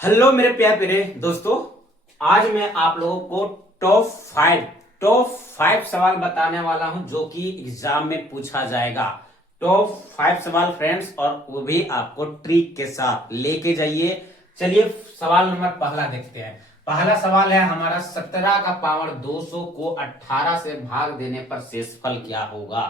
Hello मेरे प्यारे प्यारे दोस्तों। आज मैं आप लोगों को टॉप फाइव सवाल बताने वाला हूं जो कि एग्जाम में पूछा जाएगा। टॉप 5 सवाल फ्रेंड्स, और वो भी आपको ट्रिक के साथ लेके जाइए। चलिए सवाल नंबर पहला देखते हैं। पहला सवाल है हमारा, 17 का पावर 200 को 18 से भाग देने पर शेषफल क्या होगा।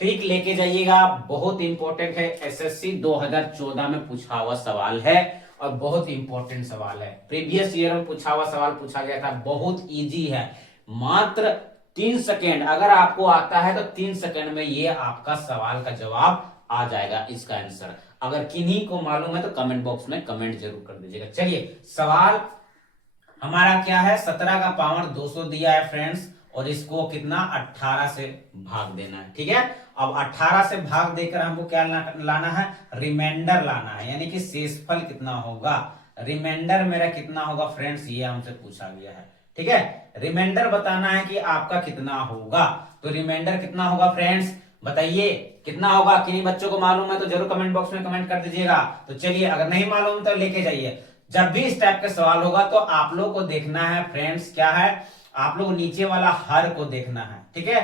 ट्रिक लेके जाइएगा, बहुत इंपॉर्टेंट है। एसएससी 2014 में पूछा हुआ सवाल है और बहुत इंपॉर्टेंट सवाल है। प्रीवियस ईयर में पूछा हुआ सवाल पूछा गया था, बहुत इजी है। मात्र 3 सेकेंड अगर आपको आता है तो 3 सेकेंड में ये आपका सवाल का जवाब आ जाएगा, इसका आंसर। अगर किन्हीं को मालूम है तो कमेंट बॉक्स में कमेंट जरूर कर दीजिएगा। चलिए सवाल हमारा क्या है, 17 का पावर 200 दिया है फ्रेंड्स, और इसको कितना 18 से भाग देना है। ठीक है, अब 18 से भाग देकर हमको क्या लाना है, रिमाइंडर लाना है, यानी कि शेषफल कितना होगा। रिमाइंडर मेरा कितना होगा फ्रेंड्स, ये हमसे पूछा गया है। ठीक है, रिमाइंडर बताना है कि आपका कितना होगा। तो रिमाइंडर कितना होगा फ्रेंड्स, बताइए कितना होगा। किन्हीं बच्चों को मालूम है तो जरूर कमेंट बॉक्स में कमेंट कर दीजिएगा। तो चलिए, अगर नहीं मालूम तो लेके जाइए। जब भी इस टाइप का सवाल होगा तो आप लोग को देखना है फ्रेंड्स, क्या है, आप लोग नीचे वाला हर को देखना है। ठीक है,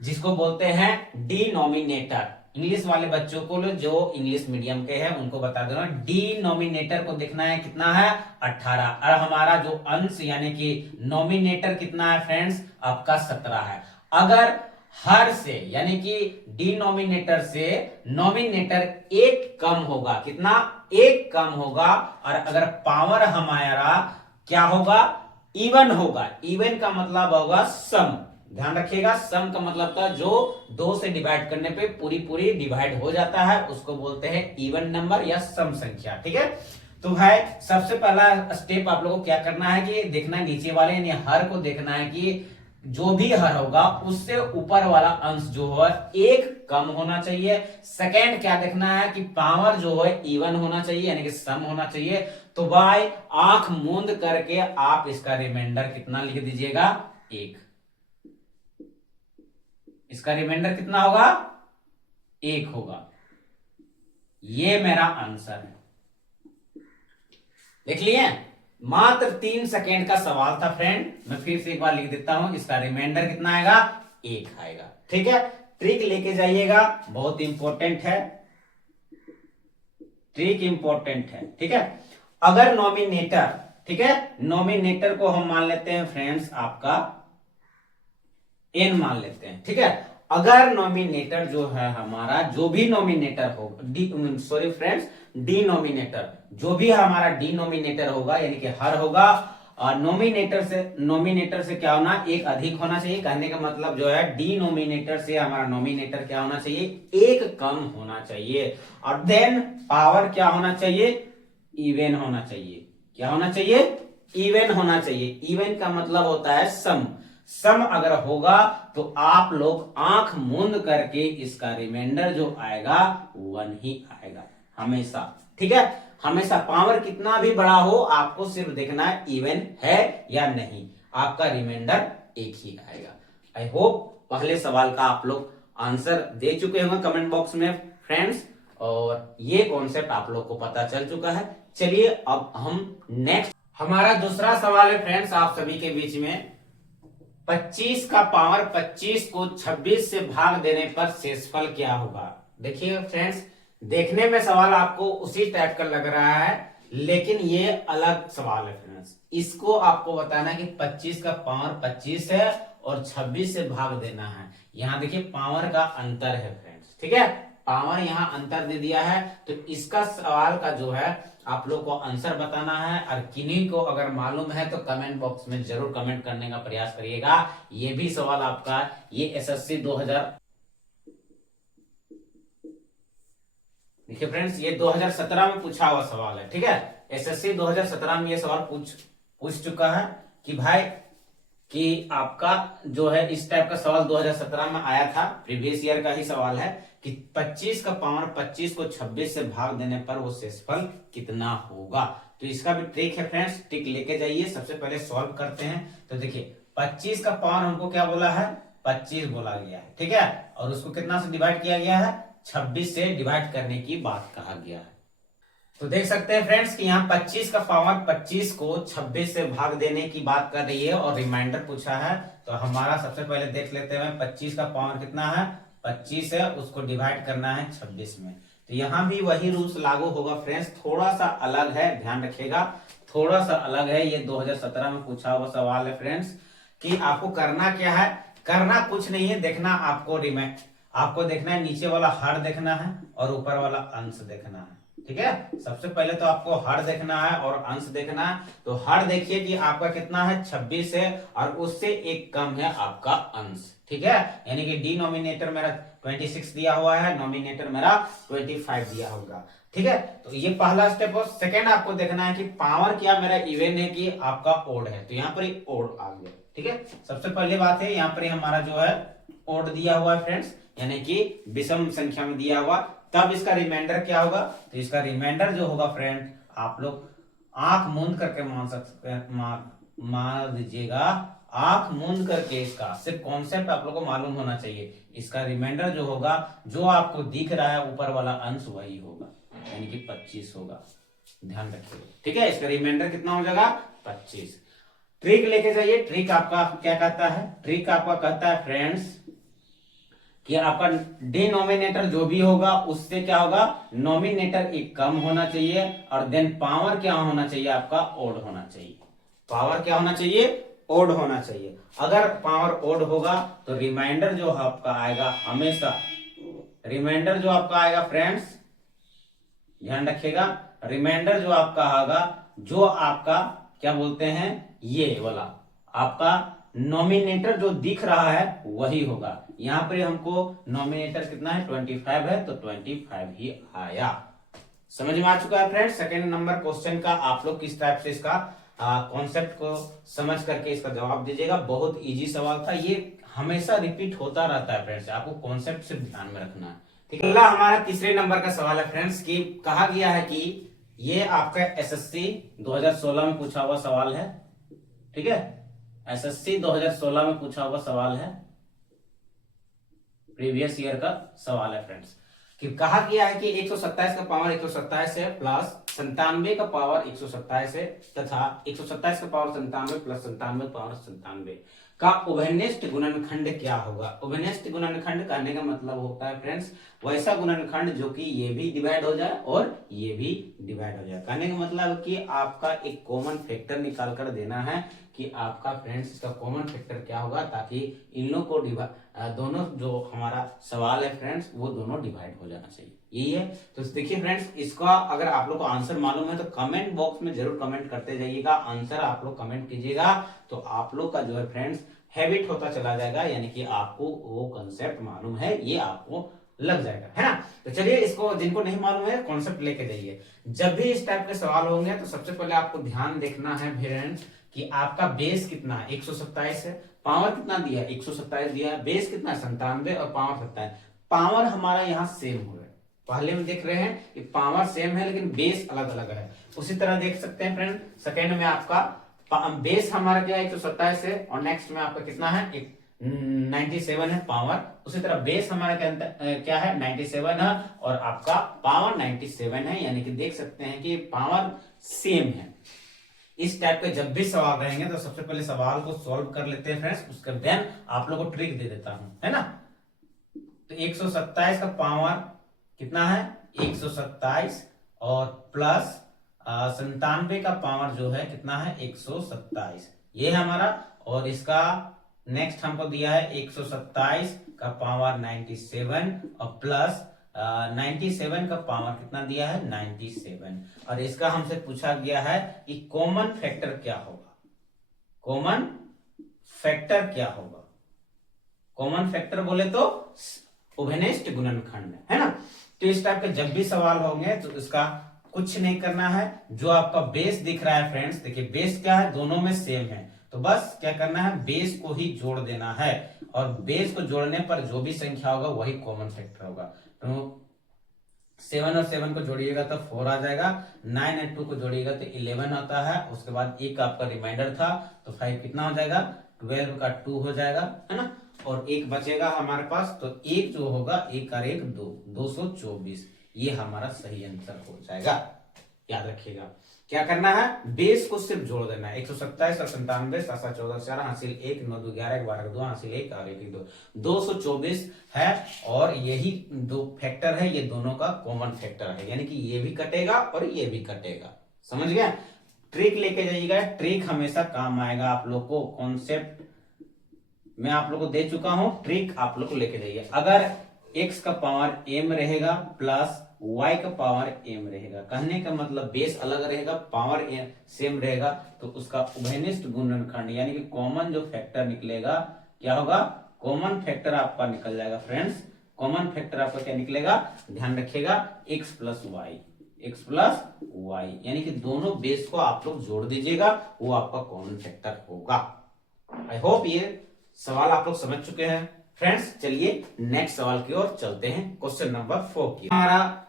जिसको बोलते हैं डिनोमिनेटर। इंग्लिश वाले बच्चों को जो इंग्लिश मीडियम के हैं उनको बता दो, डिनोमिनेटर को देखना है कितना है 18, और हमारा जो अंश यानी कि नोमिनेटर कितना है फ्रेंड्स, आपका 17 है। अगर हर से यानी कि डिनोमिनेटर से नोमिनेटर एक कम होगा, कितना एक कम होगा, और अगर पावर हमारा क्या होगा, इवन होगा। इवन का मतलब होगा सम, ध्यान रखिएगा। सम का मतलब था जो 2 से डिवाइड करने पे पूरी पूरी डिवाइड हो जाता है, उसको बोलते हैं इवन नंबर या सम संख्या। ठीक है, तो भाई सबसे पहला स्टेप आप लोगों को क्या करना है कि देखना है नीचे वाले यानी हर को देखना है कि जो भी हर होगा उससे ऊपर वाला अंश जो है एक कम होना चाहिए। सेकेंड क्या देखना है कि पावर जो है इवन होना चाहिए, यानी कि सम होना चाहिए। तो भाई आंख मूंद करके आप इसका रिमाइंडर कितना लिख दीजिएगा, 1। इसका रिमाइंडर कितना होगा, 1 होगा। ये मेरा आंसर है, देख लिए। मात्र 3 सेकेंड का सवाल था फ्रेंड। मैं फिर से एक बार लिख देता हूं, इसका रिमाइंडर कितना आएगा, 1 आएगा। ठीक है, ट्रिक लेके जाइएगा, बहुत इंपॉर्टेंट है, ट्रिक इंपॉर्टेंट है। ठीक है, अगर नॉमिनेटर, ठीक है, नॉमिनेटर को हम मान लेते हैं फ्रेंड्स आपका n मान लेते हैं। ठीक है, अगर नॉमिनेटर जो है हमारा, जो भी नॉमिनेटर होगा, सॉरी फ्रेंड्स, डिनोमिनेटर, जो भी हमारा डिनोमिनेटर होगा यानी कि हर होगा, और नॉमिनेटर से क्या होना, एक अधिक होना चाहिए। कहने का मतलब जो है डिनोमिनेटर से हमारा नॉमिनेटर क्या होना चाहिए, एक कम होना चाहिए। और देन पावर क्या होना चाहिए, इवन होना चाहिए। क्या होना चाहिए, इवन होना चाहिए। इवन का मतलब होता है सम। सम अगर होगा तो आप लोग आंख मूंद करके इसका रिमाइंडर जो आएगा 1 ही आएगा हमेशा। ठीक है, हमेशा पावर कितना भी बड़ा हो आपको सिर्फ देखना है इवन है या नहीं, आपका रिमाइंडर 1 ही आएगा। आई होप पहले सवाल का आप लोग आंसर दे चुके होंगे कमेंट बॉक्स में फ्रेंड्स, और ये कॉन्सेप्ट आप लोग को पता चल चुका है। चलिए अब हम नेक्स्ट, हमारा दूसरा सवाल है फ्रेंड्स आप सभी के बीच में, 25 का पावर 25 को 26 से भाग देने पर शेषफल क्या होगा। देखिए फ्रेंड्स, देखने में सवाल आपको उसी टाइप का लग रहा है, लेकिन ये अलग सवाल है फ्रेंड्स। इसको आपको बताना है कि 25 का पावर 25 है और 26 से भाग देना है। यहां देखिए पावर का अंतर है फ्रेंड्स। ठीक है, पावर यहां अंतर दे दिया है, तो इसका सवाल का जो है आप लोग को आंसर बताना है। और किन्हीं को अगर मालूम है तो कमेंट बॉक्स में जरूर कमेंट करने का प्रयास करिएगा। ये भी सवाल आपका, ये एसएससी 2000, देखिए फ्रेंड्स ये 2017 में पूछा हुआ सवाल है। ठीक है, एसएससी 2017 में ये सवाल पूछ चुका है कि भाई कि आपका जो है इस टाइप का सवाल 2017 में आया था, प्रीवियस ईयर का ही सवाल है कि 25 का पावर 25 को 26 से भाग देने पर वो शेषफल कितना होगा। तो इसका भी ट्रिक है फ्रेंड्स, ट्रिक लेके जाइए। सबसे पहले सॉल्व करते हैं। तो देखिए 25 का पावर हमको क्या बोला है, 25 बोला गया है। ठीक है, और उसको कितना से डिवाइड किया गया है, 26 से डिवाइड करने की बात कहा गया है। तो देख सकते हैं फ्रेंड्स कि यहाँ 25 का पावर 25 को 26 से भाग देने की बात कर रही है और रिमाइंडर पूछा है। तो हमारा सबसे पहले देख लेते हैं 25 का पावर कितना है, 25 है, उसको डिवाइड करना है 26 में। तो यहाँ भी वही रूल्स लागू होगा फ्रेंड्स, थोड़ा सा अलग है, ध्यान रखिएगा, थोड़ा सा अलग है। ये 2017 में पूछा हुआ सवाल है फ्रेंड्स कि आपको करना क्या है, करना कुछ नहीं है, देखना आपको देखना है नीचे वाला हर देखना है और ऊपर वाला अंश देखना है। ठीक है, सबसे पहले तो आपको हर देखना है और अंश देखना है। तो हर देखिए कि आपका कितना है, 26 है और उससे एक कम है आपका अंश। ठीक है, यानी कि डिनोमिनेटर मेरा 26 दिया हुआ है, नोमिनेटर मेरा 25 दिया होगा। ठीक है, तो ये पहला स्टेप हो। सेकेंड आपको देखना है कि पावर क्या मेरा इवन है कि आपका ओड है। तो यहाँ पर ओड आ गया। ठीक है, सबसे पहली बात है यहाँ पर हमारा जो है ओड दिया हुआ है फ्रेंड्स, यानी कि विषम संख्या में दिया हुआ। तब इसका रिमाइंडर क्या होगा, तो इसका रिमाइंडर जो होगा फ्रेंड, आप लोग आंख मूंद करके मान दीजिएगा, आंख मूंद करके, इसका सिर्फ कॉन्सेप्ट आप लोग को मालूम होना चाहिए। इसका रिमाइंडर जो होगा, जो आपको दिख रहा है ऊपर वाला अंश वही होगा, यानी कि 25 होगा, ध्यान रखिए। ठीक है, इसका रिमाइंडर कितना हो जाएगा, 25। ट्रिक लेके जाइए। ट्रिक आपका क्या कहता है, ट्रिक आपका कहता है फ्रेंड्स कि आपका डिनोमिनेटर जो भी होगा उससे क्या होगा, नोमिनेटर एक कम होना चाहिए और देन पावर क्या होना चाहिए, आपका ओड होना चाहिए। पावर क्या होना चाहिए, ओड होना चाहिए। अगर पावर ओड होगा तो रिमाइंडर जो आपका आएगा, हमेशा रिमाइंडर जो आपका आएगा फ्रेंड्स, ध्यान रखिएगा, रिमाइंडर जो आपका आएगा, जो आपका क्या बोलते हैं, ये वाला आपका नॉमिनेटर जो दिख रहा है वही होगा। यहां पर हमको नॉमिनेटर कितना है, 25 है, तो 25 ही आया। समझ में आ चुका है फ्रेंड्स। सेकेंड नंबर क्वेश्चन का आप लोग किस टाइप से इसका कॉन्सेप्ट को समझ करके इसका जवाब दीजिएगा। बहुत इजी सवाल था, ये हमेशा रिपीट होता रहता है फ्रेंड्स, आपको कॉन्सेप्ट सिर्फ ध्यान में रखना है। ठीक है, अगला हमारा तीसरे नंबर का सवाल है फ्रेंड्स कि कहा गया है कि ये आपका एसएससी 2016 में पूछा हुआ सवाल है। ठीक है, एसएससी 2016 में पूछा हुआ सवाल है, प्रीवियस ईयर का सवाल है फ्रेंड्स कि कहा गया है कि 127 का पावर 127 है प्लस 97 का पावर 127 है तथा 127 का पावर 97 प्लस 97 पावर 97 का उभयनिष्ठ गुणनखंड क्या होगा। उभयनिष्ठ गुणनखंड कहने का मतलब होता है फ्रेंड्स वैसा गुणनखंड जो कि ये भी डिवाइड हो जाए और ये भी डिवाइड हो जाए। कहने का मतलब कि आपका एक कॉमन फैक्टर निकाल कर देना है कि आपका फ्रेंड्स इसका कॉमन फैक्टर क्या होगा, ताकि इन लोग को दोनों जो हमारा सवाल है फ्रेंड्स वो दोनों डिवाइड हो जाना चाहिए, यही है। तो देखिए फ्रेंड्स, इसका अगर आप लोग को आंसर मालूम है तो कमेंट बॉक्स में जरूर कमेंट करते जाइएगा। आंसर आप लोग कमेंट कीजिएगा तो आप लोग का जो है फ्रेंड्स हैबिट होता चला जाएगा, यानी कि आपको वो कंसेप्ट मालूम है, ये आपको लग जाएगा, है ना। तो चलिए, इसको जिनको नहीं मालूम है कॉन्सेप्ट लेके जाइए। जब भी इस टाइप के सवाल होंगे तो सबसे पहले आपको ध्यान देखना है फ्रेंड्स कि आपका बेस कितना है, 127 है, पावर कितना दिया है, 127 दिया है, बेस कितना है 97 और पावर 27। पावर हमारा यहाँ सेम हो रहा है, पहले में देख रहे हैं कि पावर सेम है लेकिन बेस अलग अलग है। उसी तरह देख सकते हैं फ्रेंड, सेकेंड में आपका बेस हमारा क्या है 127 है और नेक्स्ट में आपका कितना है 97 है पावर। उसी तरह बेस हमारा क्या है 97 है और आपका पावर 97 है, यानी कि देख सकते हैं कि पावर सेम है। इस टाइप के जब भी सवाल रहेंगे तो सबसे पहले सवाल को सॉल्व कर लेते हैं फ्रेंड्स, उसके देन आप लोगों को ट्रिक दे देता हूं, है ना। तो 127 का पावर कितना है 127 और प्लस 97 का पावर जो है कितना है 127, ये है हमारा। और इसका नेक्स्ट हमको दिया है 127 का पावर 97 और प्लस 97 का पावर कितना दिया है 97। और इसका हमसे पूछा गया है कि कॉमन फैक्टर क्या होगा, कॉमन फैक्टर क्या होगा। कॉमन फैक्टर बोले तो उभयनिष्ठ गुणनखंड, है ना। तो इस टाइप के जब भी सवाल होंगे तो इसका कुछ नहीं करना है, जो आपका बेस दिख रहा है फ्रेंड्स, देखिए बेस क्या है दोनों में सेम है, तो बस क्या करना है बेस को ही जोड़ देना है और बेस को जोड़ने पर जो भी संख्या होगा वही कॉमन फैक्टर होगा। तो 7 और 7 को जोड़िएगा तो 4 आ जाएगा, 9 और 2 को जोड़िएगा तो 11 आता है। उसके बाद एक आपका रिमाइंडर था तो 5 कितना हो जाएगा 12 का 2 हो जाएगा, है ना। और एक बचेगा हमारे पास, तो एक जो होगा 1 और 1 2, 224, ये हमारा सही आंसर हो जाएगा। याद रखिएगा। क्या करना है, बेस को सिर्फ जोड़ देना है। 127 और 97, 7 14 4 हासिल 1, 9 2 11, 12 2 हासिल 1 और 1 2, 224 है। और यही दो फैक्टर है, ये दोनों का कॉमन फैक्टर है, यानी कि ये भी कटेगा और ये भी कटेगा। समझ गया। ट्रिक लेके जाइएगा, ट्रिक हमेशा काम आएगा आप लोग को। कॉन्सेप्ट मैं आप लोग को दे चुका हूं, ट्रिक आप लोग को लेके जाइए। अगर x का पावर m रहेगा प्लस y का पावर m रहेगा, कहने का मतलब बेस अलग रहेगा, पावर सेम रहेगा, तो उसका उभयनिष्ठ गुणनखंड यानी कि कॉमन जो फैक्टर निकलेगा क्या होगा, कॉमन फैक्टर आपका निकल जाएगा फ्रेंड्स। कॉमन फैक्टर आपका क्या निकलेगा, ध्यान रखिएगा, x प्लस वाई, यानी कि दोनों बेस को आप लोग जोड़ दीजिएगा, वो आपका कॉमन फैक्टर होगा। आई होप ये सवाल आप लोग समझ चुके हैं फ्रेंड्स। चलिए नेक्स्ट सवाल की ओर चलते हैं, क्वेश्चन नंबर 4 की। हमारा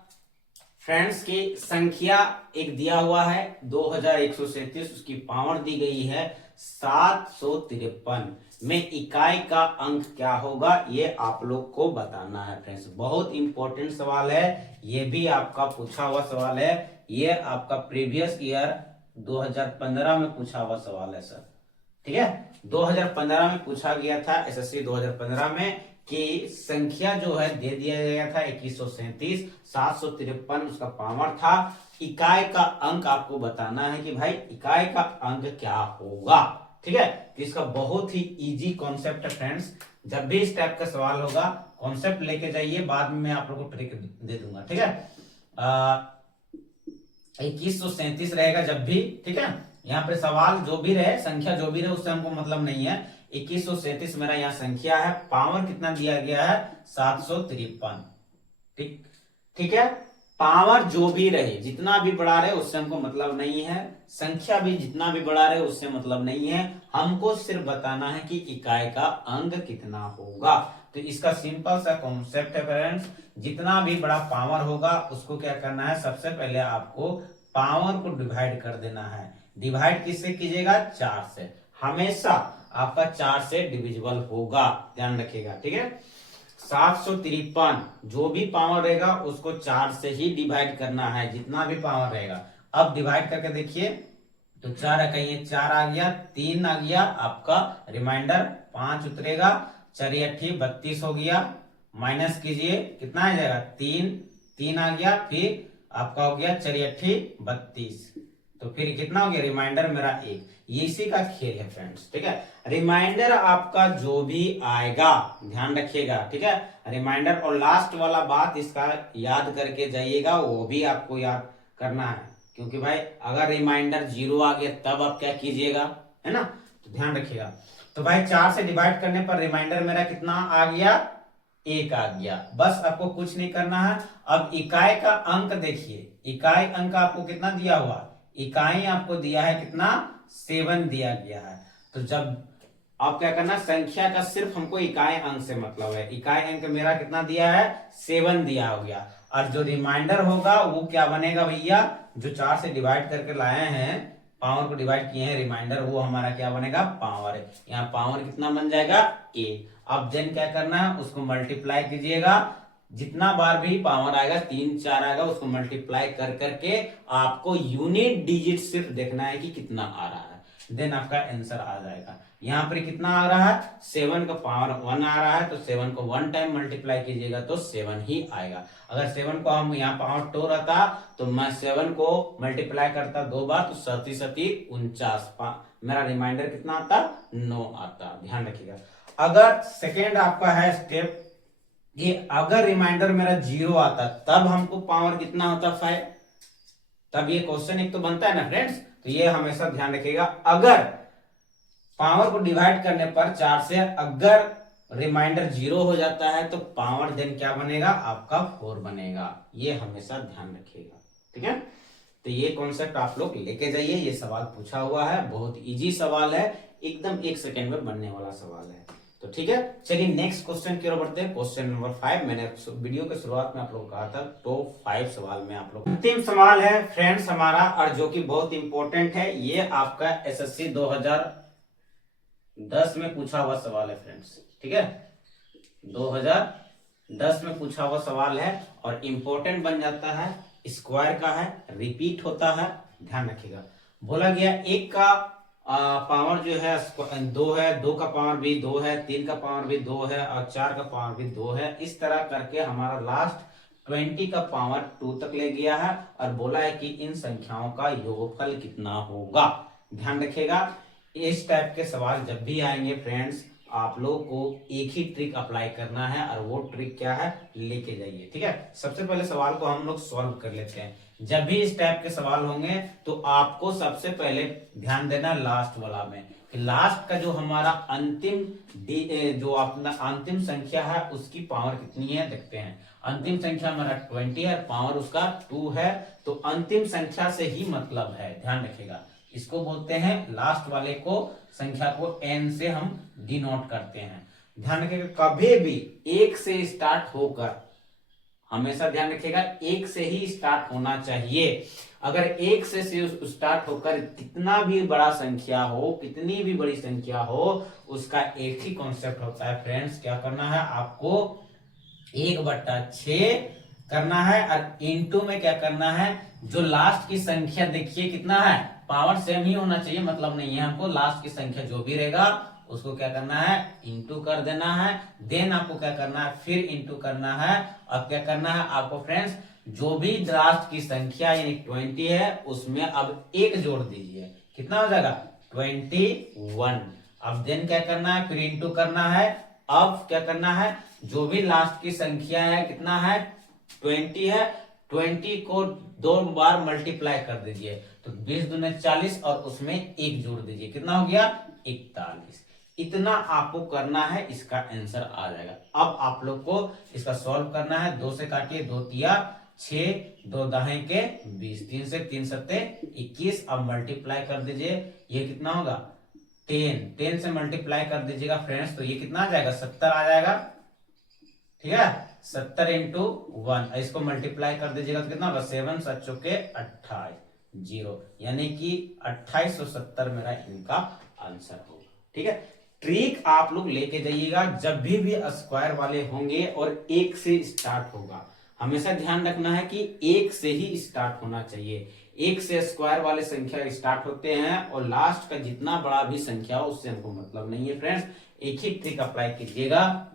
फ्रेंड्स की संख्या एक दिया हुआ है 2137, उसकी पावर दी गई है 753 में इकाई का अंक क्या होगा, ये आप लोग को बताना है फ्रेंड्स। बहुत इंपॉर्टेंट सवाल है, ये भी आपका पूछा हुआ सवाल है, ये आपका प्रीवियस ईयर 2015 में पूछा हुआ सवाल है सर। ठीक है, 2015 में पूछा गया था एसएससी 2015 में कि संख्या जो है दे दिया गया था 2137, 753 उसका पावर था, इकाई का अंक आपको बताना है कि भाई इकाई का अंक क्या होगा। ठीक है, तो इसका बहुत ही इजी कॉन्सेप्ट है फ्रेंड्स। जब भी इस टाइप का सवाल होगा कॉन्सेप्ट लेके जाइए, बाद में मैं आप लोगों को ट्रिक दे दूंगा। ठीक है, 2137 रहेगा जब भी, ठीक है, यहाँ पे सवाल जो भी रहे, संख्या जो भी रहे, उससे हमको मतलब नहीं है। 2137 मेरा यहाँ संख्या है, पावर कितना दिया गया है 753। ठीक, ठीक है, पावर जो भी रहे, जितना भी बड़ा रहे उससे हमको मतलब नहीं है, संख्या भी जितना भी बड़ा रहे उससे मतलब नहीं है, हमको सिर्फ बताना है कि इकाई का अंक कितना होगा। तो इसका सिंपल सा कॉन्सेप्ट है फ्रेंड्स, जितना भी बड़ा पावर होगा उसको क्या करना है, सबसे पहले आपको पावर को डिवाइड कर देना है। डिवाइड किससे कीजिएगा, 4 से, हमेशा आपका 4 से डिविजिबल होगा, ध्यान रखिएगा। ठीक है, 753 जो भी पावर रहेगा उसको 4 से ही डिवाइड करना है, जितना भी पावर रहेगा। अब डिवाइड करके देखिए, तो 4 कहिए 4 आ गया, 3 आ गया आपका रिमाइंडर, 5 उतरेगा, 4 8 32 हो गया, माइनस कीजिए कितना आ जाएगा 3, 3 आ गया, फिर आपका हो गया 4 8 32, तो फिर कितना हो गया रिमाइंडर मेरा 1। ये इसी का खेल है फ्रेंड्स। ठीक है, रिमाइंडर आपका जो भी आएगा ध्यान रखिएगा। ठीक है, रिमाइंडर और लास्ट वाला बात इसका याद करके जाइएगा, वो भी आपको याद करना है, क्योंकि भाई अगर रिमाइंडर 0 आ गया तब आप क्या कीजिएगा, है ना, तो ध्यान रखिएगा। तो भाई 4 से डिवाइड करने पर रिमाइंडर मेरा कितना आ गया, 1 आ गया। बस आपको कुछ नहीं करना है। अब इकाई का अंक देखिए, इकाई अंक आपको कितना दिया हुआ, इकाई आपको दिया है कितना, 7 दिया गया है। तो जब आप क्या करना, संख्या का सिर्फ हमको इकाई अंक से मतलब है, इकाई अंक मेरा कितना दिया है 7 दिया हो गया, और जो रिमाइंडर होगा वो क्या बनेगा भैया, जो 4 से डिवाइड करके लाए हैं, पावर को डिवाइड किए हैं, रिमाइंडर वो हमारा क्या बनेगा, पावर है। यहाँ पावर कितना बन जाएगा 1। अब देन क्या करना है, उसको मल्टीप्लाई कीजिएगा, जितना बार भी पावर आएगा 3 4 आएगा, उसको मल्टीप्लाई कर करके आपको यूनिट डिजिट सिर्फ देखना है कि कितना आ रहा है, देन आपका आंसर आ जाएगा। यहाँ पर कितना आ रहा है, 7 का पावर 1 आ रहा है, तो 7 को 1 टाइम मल्टीप्लाई कीजिएगा तो 7 ही आएगा। अगर 7 को हम यहाँ पावर 2 रहता तो मैं 7 को मल्टीप्लाई करता 2 बार, तो 7 7 49, मेरा रिमाइंडर कितना आता, 9 आता। ध्यान रखिएगा। अगर सेकेंड आपका है स्टेप, ये अगर रिमाइंडर मेरा 0 आता तब हमको पावर कितना होता 5, तब ये क्वेश्चन एक तो बनता है ना फ्रेंड्स, तो ये हमेशा ध्यान रखिएगा। अगर पावर को डिवाइड करने पर 4 से अगर रिमाइंडर 0 हो जाता है तो पावर देन क्या बनेगा, आपका 4 बनेगा, ये हमेशा ध्यान रखिएगा। ठीक है, तो ये कॉन्सेप्ट आप लोग लेके जाइए। ये सवाल पूछा हुआ है, बहुत इजी सवाल है, एकदम 1 सेकेंड में बनने वाला सवाल है। तो ठीक है, चलिए नेक्स्ट क्वेश्चन की ओर बढ़ते हैं। क्वेश्चन नंबर 5, मैंने वीडियो के शुरुआत में आप लोग कहा था टॉप 5 सवाल में आप लोग, अंतिम सवाल है फ्रेंड्स हमारा, और जो कि बहुत इंपॉर्टेंट है, ये आपका एसएससी 2010 में पूछा हुआ सवाल है फ्रेंड्स। ठीक है, 2010 में पूछा हुआ सवाल है और इंपॉर्टेंट बन जाता है स्क्वायर का है, रिपीट होता है, ध्यान रखिएगा। बोला गया एक का पावर जो है 2 है, 2 का पावर भी 2 है, 3 का पावर भी 2 है और 4 का पावर भी 2 है। इस तरह करके हमारा लास्ट 20 का पावर 2 तक ले गया है और बोला है कि इन संख्याओं का योगफल कितना होगा। ध्यान रखिएगा, इस टाइप के सवाल जब भी आएंगे फ्रेंड्स, आप लोग को एक ही ट्रिक अप्लाई करना है और वो ट्रिक क्या है, लेके जाइए। ठीक है, सबसे पहले सवाल को हम लोग सॉल्व कर लेते हैं। जब भी इस टाइप के सवाल होंगे तो आपको सबसे पहले ध्यान देना लास्ट वाला में, कि लास्ट का जो हमारा अंतिम जो अपना अंतिम संख्या है उसकी पावर कितनी है देखते हैं। अंतिम संख्या हमारा 20 है, पावर उसका 2 है, तो अंतिम संख्या से ही मतलब है, ध्यान रखिएगा। इसको बोलते हैं लास्ट वाले को, संख्या को n से हम डिनोट करते हैं। ध्यान रखिएगा, कभी भी 1 से स्टार्ट होकर, हमेशा ध्यान रखिएगा 1 से ही स्टार्ट होना चाहिए। अगर 1 से स्टार्ट होकर कितना भी बड़ा संख्या हो, कितनी भी बड़ी संख्या हो, उसका एक ही कॉन्सेप्ट होता है फ्रेंड्स, क्या करना है आपको 1/6 करना है और इनटू में क्या करना है, जो लास्ट की संख्या देखिए कितना है, पावर सेम ही होना चाहिए, मतलब नहीं है हमको, लास्ट की संख्या जो भी रहेगा उसको क्या करना है, इंटू कर देना है। देन आपको क्या करना है, फिर इंटू करना है। अब क्या करना है आपको फ्रेंड्स, जो भी लास्ट की संख्या यानी 20 है उसमें अब 1 जोड़ दीजिए, कितना हो जाएगा 21। अब देन क्या करना है, फिर इंटू करना है। अब क्या करना है, जो भी लास्ट की संख्या है कितना है 20 है, 20 को 2 बार मल्टीप्लाई कर दीजिए, तो 20 दूने 40 और उसमें 1 जोड़ दीजिए, कितना हो गया 41। इतना आपको करना है, इसका आंसर आ जाएगा। अब आप लोग को इसका सॉल्व करना है, 2 से काटिए, 2 तिया 6, 2 दाहें के 20, 3 से 3 सत्ते 21। अब मल्टीप्लाई कर दीजिए, ये कितना होगा 10 से मल्टीप्लाई कर दीजिएगा फ्रेंड्स, तो ये कितना आ जाएगा 70 आ जाएगा। ठीक है, 70 इंटू 1, इसको मल्टीप्लाई कर दीजिएगा तो कितना होगा 7 7 चौके 28, 0, यानी कि 2870 मेरा इनका आंसर होगा। ठीक है, ट्रिक आप लोग लेके जाइएगा, जब भी स्क्वायर वाले होंगे और 1 से स्टार्ट होगा, हमेशा ध्यान रखना है कि 1 से ही स्टार्ट होना चाहिए। 1 से स्क्वायर वाले संख्या स्टार्ट होते हैं और लास्ट का जितना बड़ा भी संख्या हो उससे हमको मतलब नहीं है फ्रेंड्स। एक ही ट्रिक अप्लाई कीजिएगा,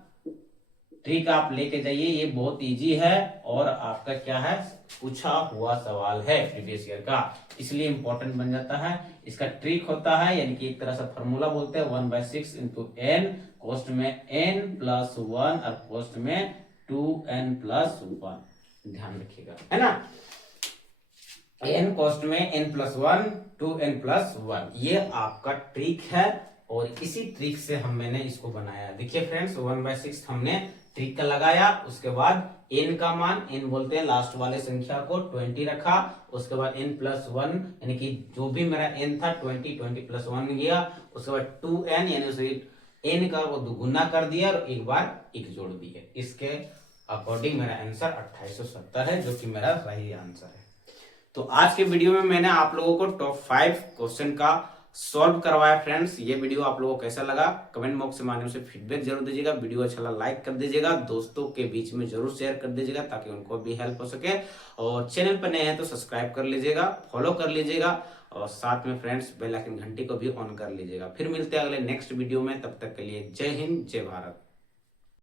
ट्रिक आप लेके जाइए, ये बहुत इजी है और आपका क्या है, पूछा हुआ सवाल है प्रीवियस ईयर का, इसलिए इंपॉर्टेंट बन जाता है। इसका ट्रिक होता है, यानी कि एक तरह से फॉर्मूला बोलते हैं 1/6 इंटू n, कॉस्ट में n+1 और कॉस्ट में 2n+1, ध्यान रखिएगा, है ना। n कॉस्ट में n+1, 2n+1, ये आपका ट्रिक है और इसी ट्रिक से मैंने इसको बनाया। देखिए फ्रेंड्स, 1/6 हमने ट्रिक का लगाया, उसके बाद n का मान, n बोलते हैं लास्ट वाले संख्या को, 20 रखा, उसके बाद n+1 यानी कि जो भी मेरा n था 20+1 गया, उसके बाद 2n यानी उसे n का वो दुगुना कर दिया और एक बार 1 जोड़ दिए। इसके अकॉर्डिंग मेरा आंसर 2870 है, जो कि मेरा सही आंसर है। तो आज के वीडियो में मैंने आप लोगों को टॉप 5 क्वेश्चन का सॉल्व करवाया फ्रेंड्स। ये वीडियो आप लोगों को कैसा लगा कमेंट बॉक्स के माध्यम से फीडबैक जरूर दीजिएगा। वीडियो अच्छा लगा लाइक कर दीजिएगा, दोस्तों के बीच में जरूर शेयर कर दीजिएगा ताकि उनको भी हेल्प हो सके, और चैनल पर नए हैं तो सब्सक्राइब कर लीजिएगा, फॉलो कर लीजिएगा और साथ में फ्रेंड्स बेल आइकन घंटी को भी ऑन कर लीजिएगा। फिर मिलते हैं अगले नेक्स्ट वीडियो में, तब तक के लिए जय हिंद जय भारत।